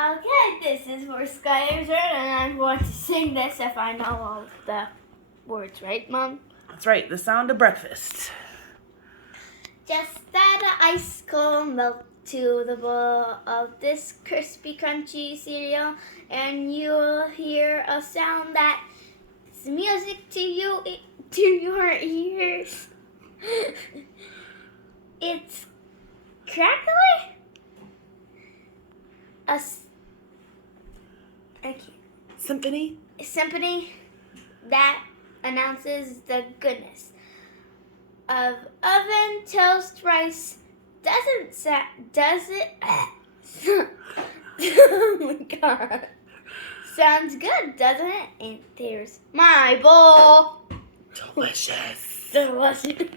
Okay, this is for Skylar's turn, and I'm going to sing this if I know all of the words, right, Mom? That's right, the sound of breakfast. Just add ice cold milk to the bowl of this crispy, crunchy cereal, and you'll hear a sound that's music to you, to your ears. It's crackly. Symphony that announces the goodness of oven toast rice. Does it? Oh my God! Sounds good, doesn't it? And there's my bowl. Delicious. Delicious.